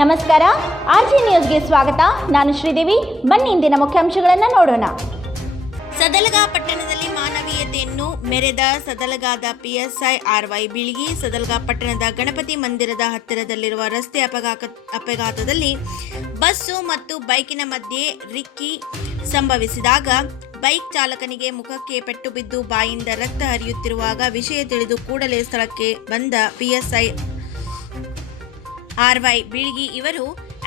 ನಮಸ್ಕಾರ. R G ನ್ಯೂಸ್ಗೆ ಸ್ವಾಗತ. ನಾನು ಶ್ರೀದೇವಿ. ಬನ್ನಿ ಇಂದಿನ ಮುಖ್ಯಾಂಶಗಳನ್ನು ನೋಡೋಣ. ಸದಲಗಾ ಪಟ್ಟಣದಲ್ಲಿ ಮಾನವೀಯತೆಯನ್ನು ಮೆರೆದ ಸದಲಗಾದ PSI R Y Biligi Sadalaga ಪಟ್ಟಣದ ಗಣಪತಿ ಮಂದಿರದ ಹತ್ತಿರದಲ್ಲಿರುವ ರಸ್ತೆ ಅಪಘಾತ, ಅಪಘಾತದಲ್ಲಿ ಬಸ್ಸು ಮತ್ತು ಬೈಕಿನ ಮಧ್ಯೆ ರಿಕ್ಕಿ ಸಂಭವಿಸಿದಾಗ ಬೈಕ್ ಚಾಲಕನಿಗೆ ಮುಖಕ್ಕೆ ಪೆಟ್ಟು ಬಿದ್ದು ಬಾಯಿಂದ ರಕ್ತ ಹರಿಯುತ್ತಿರುವಾಗ ವಿಷಯ ತಿಳಿದು ಕೂಡಲೇ ಸ್ಥಳಕ್ಕೆ ಬಂದ ಪಿಎಸ್ಐ ಆರ್ವೈ ಬೀಳ್ಗಿ ಇವರು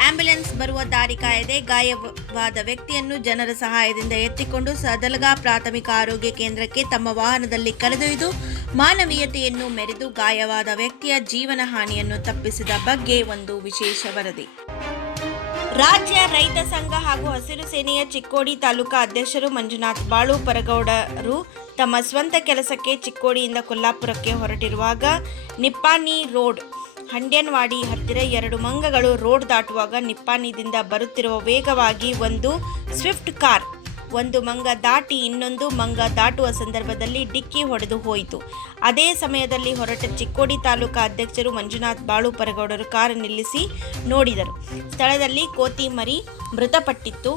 ಆಂಬ್ಯುಲೆನ್ಸ್ ಬರುವ ದಾರಿ ಕಾಯದೆ ಗಾಯವಾದ ವ್ಯಕ್ತಿಯನ್ನು ಜನರ ಸಹಾಯದಿಂದ ಎತ್ತಿಕೊಂಡು ಸದಲಗಾ ಪ್ರಾಥಮಿಕ ಆರೋಗ್ಯ ಕೇಂದ್ರಕ್ಕೆ ತಮ್ಮ ವಾಹನದಲ್ಲಿ ಕರೆದೊಯ್ದು ಮಾನವೀಯತೆಯನ್ನು ಮೆರೆದು ಗಾಯವಾದ ವ್ಯಕ್ತಿಯ ಜೀವನ ಹಾನಿಯನ್ನು ತಪ್ಪಿಸಿದ ಬಗ್ಗೆ ಒಂದು ವಿಶೇಷ ವರದಿ. ರಾಜ್ಯ ರೈತ ಸಂಘ ಹಾಗೂ ಹಸಿರು ಸೇನೆಯ ಚಿಕ್ಕೋಡಿ ತಾಲೂಕಾ ಅಧ್ಯಕ್ಷರು ಮಂಜುನಾಥ್ ಬಾಳು ಪರಗೌಡರು ತಮ್ಮ ಸ್ವಂತ ಕೆಲಸಕ್ಕೆ ಚಿಕ್ಕೋಡಿಯಿಂದ ಕೊಲ್ಲಾಪುರಕ್ಕೆ ಹೊರಟಿರುವಾಗ ನಿಪ್ಪಾನಿ ರೋಡ್ ಹಂಡ್ಯನ್ವಾಡಿ ಹತ್ತಿರ ಎರಡು ಮಂಗಗಳು ರೋಡ್ ದಾಟುವಾಗ ನಿಪ್ಪಾನಿದಿಂದ ಬರುತ್ತಿರುವ ವೇಗವಾಗಿ ಒಂದು ಸ್ವಿಫ್ಟ್ ಕಾರ್. ಒಂದು ಮಂಗ ದಾಟಿ ಇನ್ನೊಂದು ಮಂಗ ದಾಟುವ ಸಂದರ್ಭದಲ್ಲಿ ಡಿಕ್ಕಿ ಹೊಡೆದು ಹೋಯಿತು. ಅದೇ ಸಮಯದಲ್ಲಿ ಹೊರಟ ಚಿಕ್ಕೋಡಿ ತಾಲೂಕಾ ಅಧ್ಯಕ್ಷರು ಮಂಜುನಾಥ್ ಬಾಳುಪರಗೌಡರು ಕಾರು ನಿಲ್ಲಿಸಿ ನೋಡಿದರು. ಸ್ಥಳದಲ್ಲಿ ಕೋತಿ ಮರಿ ಮೃತಪಟ್ಟಿತ್ತು.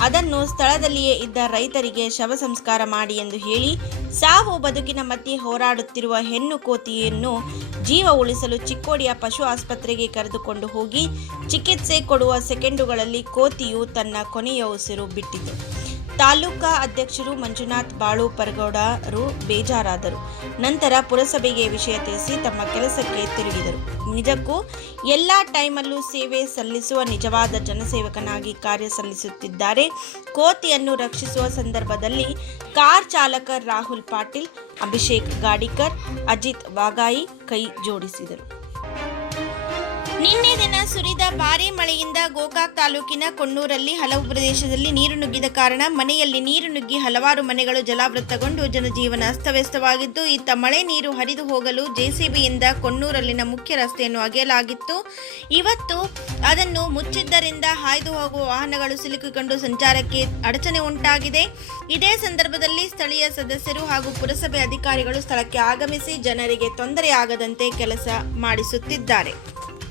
ಅದನ್ನು ಸ್ಥಳದಲ್ಲಿಯೇ ಇದ್ದ ರೈತರಿಗೆ ಶವ ಸಂಸ್ಕಾರ ಮಾಡಿ ಎಂದು ಹೇಳಿ ಸಾವು ಬದುಕಿನ ಮಧ್ಯೆ ಹೋರಾಡುತ್ತಿರುವ ಹೆಣ್ಣು ಕೋತಿಯನ್ನು ಜೀವ ಉಳಿಸಲು ಚಿಕ್ಕೋಡಿಯ ಪಶು ಆಸ್ಪತ್ರೆಗೆ ಕರೆದುಕೊಂಡು ಹೋಗಿ ಚಿಕಿತ್ಸೆ ಕೊಡುವ ಸೆಕೆಂಡುಗಳಲ್ಲಿ ಕೋತಿಯು ತನ್ನ ಕೊನೆಯ ಉಸಿರು ಬಿಟ್ಟಿತು. ತಾಲೂಕಾ ಅಧ್ಯಕ್ಷರು ಮಂಜುನಾಥ್ ಬಾಳು ಪರಗೌಡರು ಬೇಜಾರಾದರು. ನಂತರ ಪುರಸಭೆಗೆ ವಿಷಯ ತಿಳಿಸಿ ತಮ್ಮ ಕೆಲಸಕ್ಕೆ ತಿರುಗಿದರು. ನಿಜಕ್ಕೂ ಎಲ್ಲ ಟೈಮಲ್ಲೂ ಸೇವೆ ಸಲ್ಲಿಸುವ ನಿಜವಾದ ಜನಸೇವಕನಾಗಿ ಕಾರ್ಯ ಸಲ್ಲಿಸುತ್ತಿದ್ದಾರೆ. ಕೋತಿಯನ್ನು ರಕ್ಷಿಸುವ ಸಂದರ್ಭದಲ್ಲಿ ಕಾರ್ ಚಾಲಕ ರಾಹುಲ್ ಪಾಟೀಲ್, ಅಭಿಷೇಕ್ ಗಾಡಿಕರ್, ಅಜಿತ್ ವಾಗಾಯಿ ಕೈ ಜೋಡಿಸಿದರು. ನಿನ್ನೆ ದಿನ ಸುರಿದ ಭಾರಿ ಮಳೆಯಿಂದ ಗೋಕಾಕ್ ತಾಲೂಕಿನ ಕೊಣ್ಣೂರಲ್ಲಿ ಹಲವು ಪ್ರದೇಶದಲ್ಲಿ ನೀರು ನುಗ್ಗಿದ ಕಾರಣ ಮನೆಯಲ್ಲಿ ನೀರು ನುಗ್ಗಿ ಹಲವಾರು ಮನೆಗಳು ಜಲಾವೃತಗೊಂಡು ಜನಜೀವನ ಅಸ್ತವ್ಯಸ್ತವಾಗಿದ್ದು, ಇತ್ತ ಮಳೆ ನೀರು ಹರಿದು ಹೋಗಲು ಜೆಸಿಬಿಯಿಂದ ಕೊಣ್ಣೂರಲ್ಲಿನ ಮುಖ್ಯ ರಸ್ತೆಯನ್ನು ಅಗೆಯಲಾಗಿತ್ತು. ಇವತ್ತು ಅದನ್ನು ಮುಚ್ಚಿದ್ದರಿಂದ ಹಾಯ್ದು ಹೋಗುವ ವಾಹನಗಳು ಸಿಲುಕಿಕೊಂಡು ಸಂಚಾರಕ್ಕೆ ಅಡಚಣೆ ಉಂಟಾಗಿದೆ. ಇದೇ ಸಂದರ್ಭದಲ್ಲಿ ಸ್ಥಳೀಯ ಸದಸ್ಯರು ಹಾಗೂ ಪುರಸಭೆ ಅಧಿಕಾರಿಗಳು ಸ್ಥಳಕ್ಕೆ ಆಗಮಿಸಿ ಜನರಿಗೆ ತೊಂದರೆಯಾಗದಂತೆ ಕೆಲಸ ಮಾಡಿಸುತ್ತಿದ್ದಾರೆ.